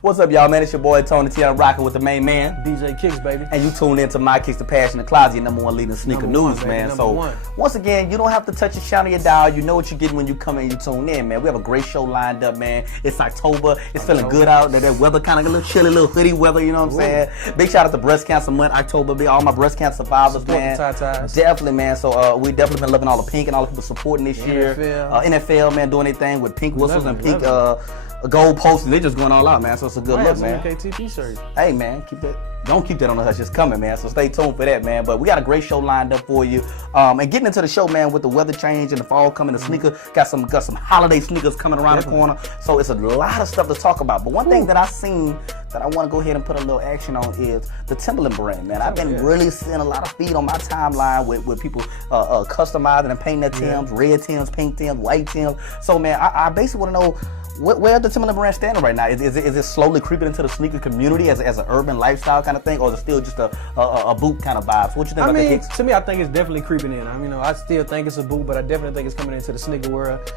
What's up, y'all, man? It's your boy Tony T. I'm rocking with the main man, DJ Kicks, baby. And you tune into My Kicks, the Passion, the Closet, your number one leading sneaker news, man. So once again, you don't have to touch the shine of your dial. You know what you're getting when you come in and you tune in, man. We have a great show lined up, man. It's October. It's feeling good out there. That weather kind of a little chilly, little hoodie weather, you know what I'm saying? Big shout out to Breast Cancer Month, October. All my breast cancer survivors, man. Definitely, man. So we definitely been loving all the pink and all the people supporting this year. NFL, man, doing anything with pink whistles and pink gold posters. They just going all out, man. So it's a good look, man. KTP shirt. Hey, man, don't keep that on us. It's coming, man. So stay tuned for that, man. But we got a great show lined up for you. And getting into the show, man, with the weather change and the fall coming, the sneaker got some holiday sneakers coming around the corner. So it's a lot of stuff to talk about. But one thing that I seen that I want to go ahead and put a little action on is the Timberland brand, man. I've been really seeing a lot of feed on my timeline with people customizing and painting their Timbs, red Timbs, pink Timbs, white Timbs. So, man, I basically want to know where the Timberland brand standing right now. Is it slowly creeping into the sneaker community as an urban lifestyle kind of thing, or is it still just a boot kind of vibe? So what you think about that? To me, I think it's definitely creeping in. I still think it's a boot, but I definitely think it's coming into the sneaker world.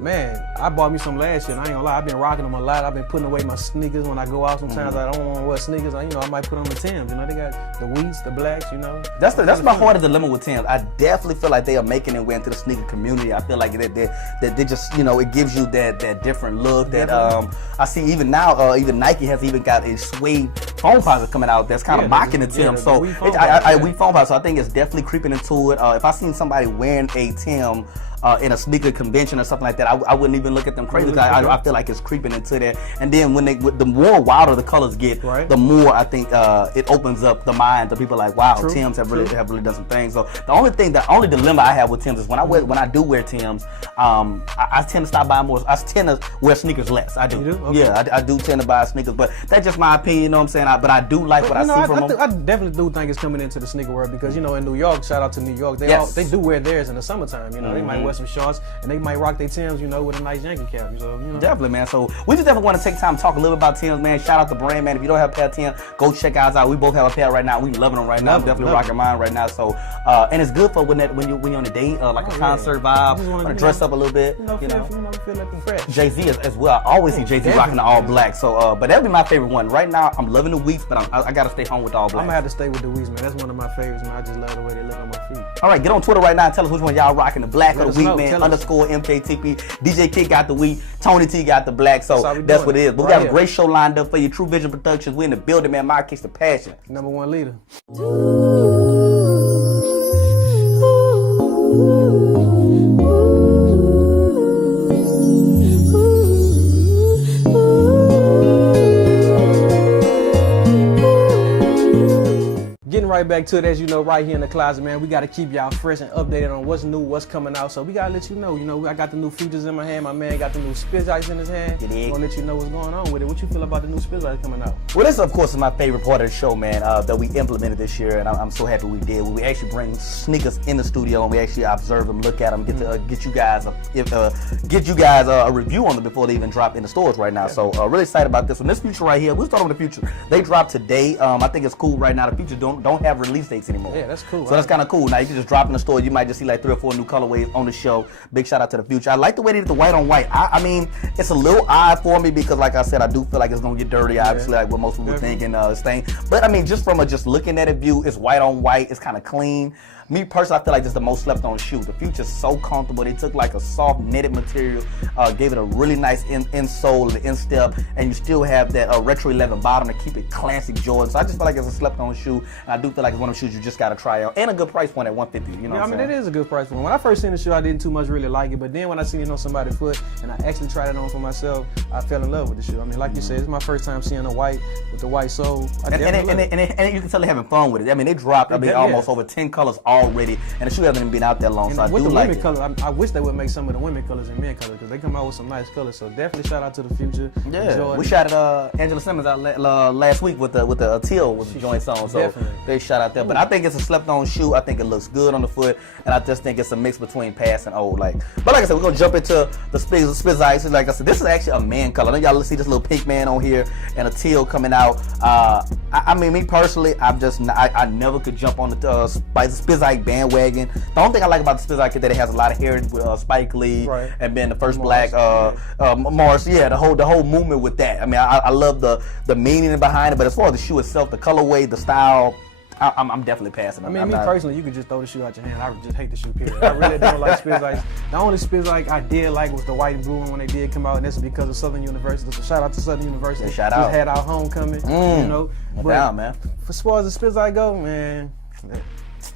Man, I bought me some last year, and I ain't gonna lie, I've been rocking them a lot. I've been putting away my sneakers when I go out. Sometimes I don't want to wear sneakers. I might put on the Timbs. They got the wheats, the blacks. That's my hardest dilemma with Timbs. I definitely feel like they are making their way into the sneaker community. I feel like they just it gives you that different look that I see even now. Even Nike has even got a suede foam posite coming out that's kind of mocking the Timbs. So we foam posite. So I think it's definitely creeping into it. If I seen somebody wearing a Tim in a sneaker convention or something like that, I wouldn't even look at them crazy. I feel like it's creeping into that. And then the more wilder the colors get, the more I think it opens up the mind to people like, wow, Timbs have really done some things. So the only dilemma I have with Timbs is when I do wear Timbs, I tend to stop buying more. I tend to wear sneakers less. I do. You do? Okay. Yeah, I do tend to buy sneakers, but that's just my opinion. You know what I'm saying? But I do like what I see from them. I definitely do think it's coming into the sneaker world because in New York, shout out to New York, they do wear theirs in the summertime. They might wear some shorts and they might rock their Timbs, with a nice Yankee cap. So, Definitely, man. So we just definitely want to take time to talk a little bit about Timbs, man. Shout out the brand, man. If you don't have a pair of Timbs, go check ours out. We both have a pair right now. We loving them right now. I'm definitely rocking mine right now. So and it's good for when you're on a date, like a concert vibe, or dress up a little bit. Feel like fresh. Jay-Z as well. I always see Jay-Z rocking the all black. So but that'd be my favorite one. Right now, I'm loving the Wheats, but I gotta stay home with all black. I'm gonna have to stay with the Wheats, man. That's one of my favorites, man. I just love the way they look on my feet. All right, get on Twitter right now and tell us which one y'all rocking, the black or the wheat, man. _MKTP. DJ Kick got the wheat, Tony T got the black. So that's what it is. But we have a great show lined up for you. True Vision Productions. We in the building, man. My Kicks, the Passion. Number one leader. Getting right back to it, as you know, right here in the closet, man. We got to keep y'all fresh and updated on what's new, what's coming out. So we got to let you know. I got the new features in my hand. My man got the new Spizz Ice in his hand. We're going to let you know what's going on with it. What you feel about the new Spizz Ice coming out? Well, this, of course, is my favorite part of the show, man, that we implemented this year, and I'm so happy we did. We actually bring sneakers in the studio, and we actually observe them, look at them, get you guys a review on them before they even drop in the stores right now. So really excited about this one. This feature right here, we're starting with the future. They dropped today. I think it's cool right now. The future don't have release dates anymore. Yeah, that's cool. So that's kind of cool. Now you can just drop in the store. You might just see like 3 or 4 new colorways on the show. Big shout out to the future. I like the way they did the white on white. I mean, it's a little odd for me because, like I said, I do feel like it's gonna get dirty. Obviously, like what most people think and thing. But I mean, just from just looking at a view, it's white on white. It's kind of clean. Me personally, I feel like this is the most slept on shoe. The Future's so comfortable. They took like a soft knitted material, gave it a really nice insole, the instep, and you still have that retro 11 bottom to keep it classic Jordan. So I just feel like it's a slept on shoe, and I do feel like it's one of the shoes you just gotta try out, and a good price point at $150. You know what I'm saying? It is a good price point. When I first seen the shoe, I didn't too much really like it, but then when I seen it on somebody's foot and I actually tried it on for myself, I fell in love with the shoe. I mean, like you said, it's my first time seeing the white with the white sole. And you can tell they're having fun with it. I mean, they dropped almost over 10 colors already, and the shoe hasn't even been out that long, and so I do like it. Color, I wish they would make some of the women colors and men colors because they come out with some nice colors. So definitely shout out to the Future. Yeah, Jordan. We shouted Angela Simmons out last week with the teal with the joints on. So they shout out there. But I think it's a slept-on shoe. I think it looks good on the foot, and I just think it's a mix between past and old. But like I said, we're gonna jump into the Spizz Ice. Like I said, this is actually a man color. I know y'all see this little pink man on here and a teal coming out. I mean, me personally, I never could jump on the Spizike bandwagon. The only thing I like about the Spizike is that it has a lot of heritage with Spike Lee and being the first black Morris. Yeah, the whole movement with that. I mean, I love the meaning behind it, but as far as the shoe itself, the colorway, the style, I'm definitely passing. I mean, personally, you could just throw the shoe out your hand. I just hate the shoe, period. I really don't like Spizike. The only Spizike I did like was the white and blue one when they did come out, and that's because of Southern University. So shout out to Southern University. Yeah, shout out. Just had our homecoming, you know. But down, man. As far as the Spizike go, man,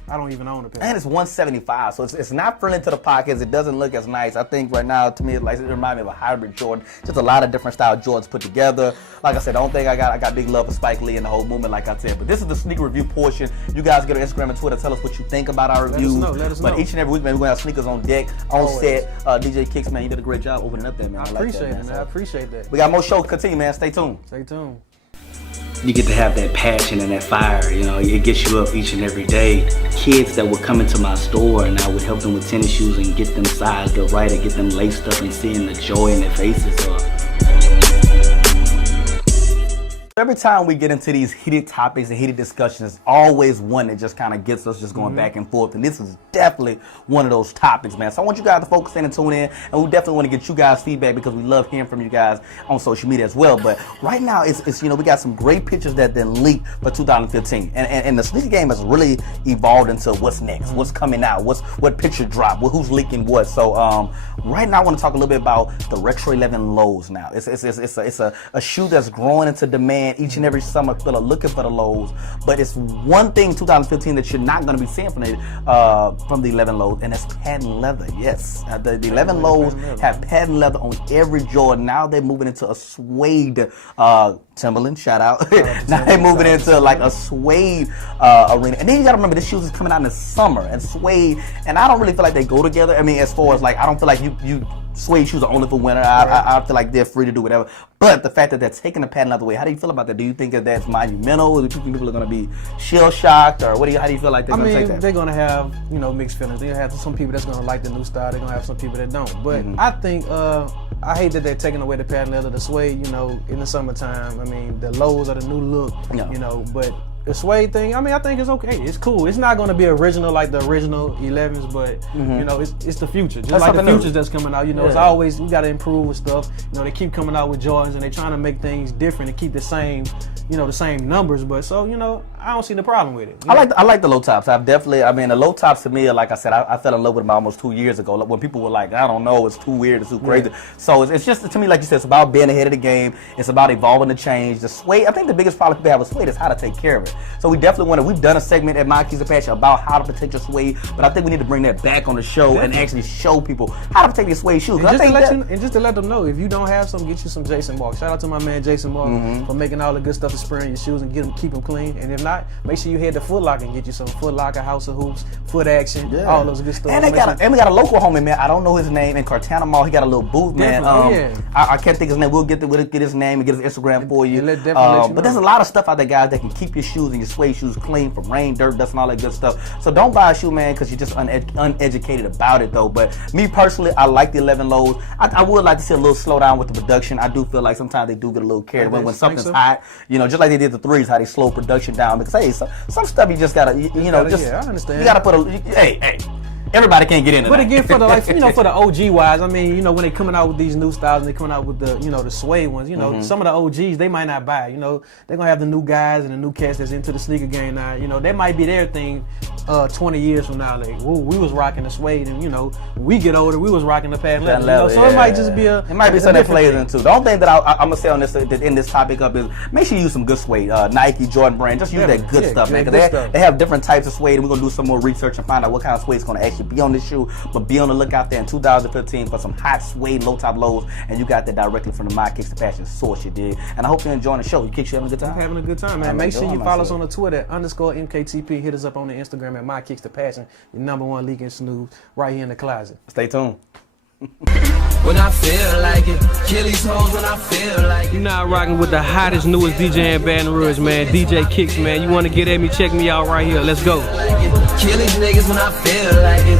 I don't even own a pair. And it's $175, so it's not friendly to the pockets. It doesn't look as nice. I think right now, to me, it reminds me of a hybrid Jordan. Just a lot of different style Jordans put together. Like I said, the only thing I got big love for Spike Lee and the whole movement, like I said. But this is the sneaker review portion. You guys get on Instagram and Twitter. Tell us what you think about our reviews. Let us know. But each and every week, man, we're going to have sneakers on deck, on set. DJ Kicks, man, you did a great job opening up there, man. I appreciate it, man. I appreciate that. We got more shows to continue, man. Stay tuned. Stay tuned. You get to have that passion and that fire, you know, it gets you up each and every day. Kids that would come into my store and I would help them with tennis shoes and get them sized up right and get them laced up and seeing the joy in their faces. Every time we get into these heated topics and heated discussions, there's always one that just kind of gets us just going back and forth. And this is definitely one of those topics, man. So I want you guys to focus in and tune in. And we definitely want to get you guys feedback because we love hearing from you guys on social media as well. But right now, it's you know, we got some great pictures that then leaked for 2015. And the sneaker game has really evolved into what's next, what's coming out, what picture drop, who's leaking what. So right now, I want to talk a little bit about the Retro 11 lows now. It's a shoe that's growing into demand. Each and every summer, people are looking for the lows, but it's one thing 2015 that you're not going to be seeing from the 11 lows, and that's patent leather. Yes, the 11 lows have patent leather on every Jordan. Now they're moving into a suede Timberland. Shout out. Now they're moving into like a suede arena, and then you got to remember this shoes is coming out in the summer, and suede, and I don't really feel like they go together. I mean, as far as like, I don't feel like you suede shoes are only for winter. I feel like they're free to do whatever. But the fact that they're taking the patent leather away, how do you feel about that? Do you think that that's monumental? Do you think people are going to be shell shocked, or how do you feel like they're going to take that? They're going to have, you know, mixed feelings. They're going to have some people that's going to like the new style. They're going to have some people that don't. But I think I hate that they're taking away the patent leather, the suede. You know, in the summertime. I mean, the lows are the new look. You know, but the suede thing, I mean, I think it's okay. It's cool. It's not going to be original like the original 11s, but you know, it's the future. Just like the futures that's coming out. You know, it's always, we got to improve with stuff. You know, they keep coming out with Jordans and they're trying to make things different and keep the same, you know, the same numbers. But so, you know, I don't see the problem with it. I like the low tops. I mean, the low tops to me, like I said, I fell in love with them almost 2 years ago. When people were like, I don't know, it's too weird, it's too crazy. So it's just, to me, like you said, it's about being ahead of the game. It's about evolving the change. The suede, I think the biggest problem people have with suede is how to take care of it. So we definitely we've done a segment at My Keys to Passion about how to protect your suede, but I think we need to bring that back on the show and actually show people how to protect your suede shoes. And just to let them know, if you don't have some, get you some Jason Mark. Shout out to my man Jason Mark for making all the good stuff to spray in your shoes and keep them clean. And if not, make sure you head to Foot Locker and get you some Foot Locker, House of Hoops, Foot Action, all those good stuff. And we got a local homie, man. I don't know his name, in Cartana Mall. He got a little booth, man. I can't think of his name. We'll get his name and get his Instagram for you. But there's a lot of stuff out there, guys, that can keep your shoes and your suede shoes clean from rain, dirt, dust, and all that good stuff. So don't buy a shoe, man, because you're just uneducated about it, though. But me personally, I like the 11 lows. I would like to see a little slowdown with the production. I do feel like sometimes they do get a little carried away when something's hot. You know, just like they did the threes, how they slow production down. Because hey, some stuff you just gotta, I understand. You gotta put hey. Everybody can't get into that. But again, for the for the OG wise, I mean, you know, when they coming out with these new styles and they coming out with the, you know, the suede ones, you know, some of the OGs they might not buy. You know, they're gonna have the new guys and the new cats that's into the sneaker game now. You know, that might be their thing 20 years from now. Like, whoa, we was rocking the suede, and you know, when we get older, we was rocking the patent leather. You know? So it might just be something that plays into. The only thing that I'm gonna say on this in this topic up is make sure you use some good suede. Nike, Jordan brand, just use that good stuff, man. Because they have different types of suede, and we're gonna do some more research and find out what kind of suede is gonna actually be on this shoe. But be on the lookout there in 2015 for some hot suede low top lows, and you got that directly from the My Kicks to Passion source, you dig. And I hope you're enjoying the show. You Kicks, you having a good time? I'm having a good time, man. Make sure you follow us on the Twitter at _MKTP. Hit us up on the Instagram at My Kicks to Passion. Your #1 leak and snooze right here in the closet. Stay tuned. When I feel like it, kill these hoes when I feel like it. You're now rocking with the hottest, newest DJ in Baton Rouge, man. DJ Kicks, man. You want to get at me? Check me out right here. Let's go. Kill these niggas when I feel like it.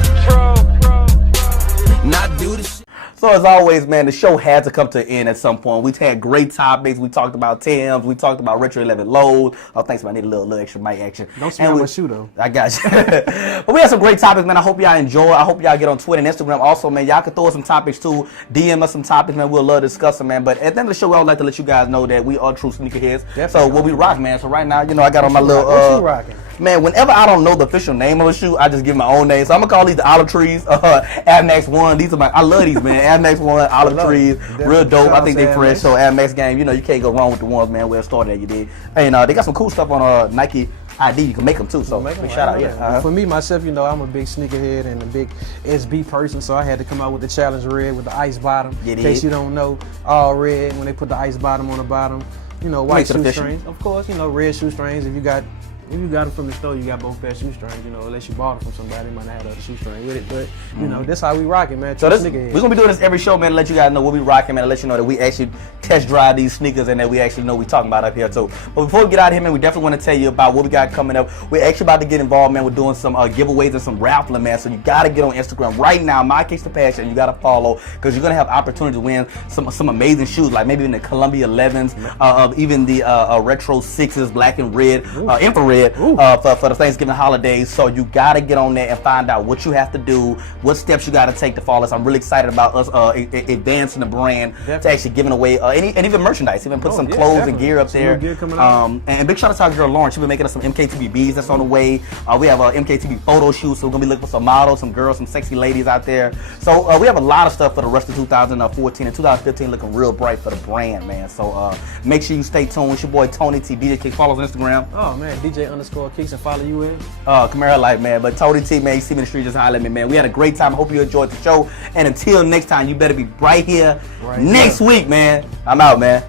Not do the shit. So as always, man, the show had to come to an end at some point. We've had great topics. We talked about Timbs. We talked about Retro 11 load. Oh, thanks, man. I need a little extra mic action. Don't spam my shoe, though. I got you. But we had some great topics, man. I hope y'all enjoy. I hope y'all get on Twitter and Instagram. Also, man, y'all can throw us some topics, too. DM us some topics, man. We'll love to discuss them, man. But at the end of the show, I would like to let you guys know that we are true sneakerheads. Definitely. So what we rock, man. So right now, you know, I got on my little... What you rocking? Man, whenever I don't know the official name of a shoe, I just give my own name. So I'm gonna call these the olive trees, Air Max 1. These are I love these, man. Air Max 1, olive trees, real dope. I think they fresh. So Air Max game, you know, you can't go wrong with the ones, man. Where it started at, you did. And they got some cool stuff on Nike ID. You can make them too. So shout out, yeah. For me myself, you know, I'm a big sneakerhead and a big SB person, so I had to come out with the Challenge Red with the ice bottom. In case you don't know, all red when they put the ice bottom on the bottom. You know, white shoestrings, of course. You know, red shoestrings. If you got them from the store, you got both pair of shoestrings, you know, unless you bought them from somebody, they might not have a shoestring with it, but, you know, that's how we rocking, man. So we're going to be doing this every show, man, to let you guys know what we rocking, man, to let you know that we actually test drive these sneakers and that we actually know what we talking about up here, too. But before we get out of here, man, we definitely want to tell you about what we got coming up. We're actually about to get involved, man, with doing some giveaways and some raffling, man, so you got to get on Instagram right now, My Case to Passion, you got to follow, because you're going to have opportunity to win some amazing shoes, like maybe in the Columbia 11s, even the Retro 6s, black and red, infrared, for the Thanksgiving holidays. So you got to get on there and find out what you have to do, what steps you got to take to follow us. I'm really excited about us advancing the brand to actually giving away and even merchandise, even put some clothes and gear up there. And big shout out to our girl Lauren. She's been making us some MKTV bees that's on the way. We have a MKTV photo shoot, so we're going to be looking for some models, some girls, some sexy ladies out there. So we have a lot of stuff for the rest of 2014 and 2015 looking real bright for the brand, man. So make sure you stay tuned. It's your boy Tony T, DJ Kicks. Follow us on Instagram. Oh, man, DJ_Kicks, and follow you in? Camaro Life, man. But Tony T, man, you see me in the street, just holler at me, man. We had a great time. I hope you enjoyed the show. And until next time, you better be right here next week, man. I'm out, man.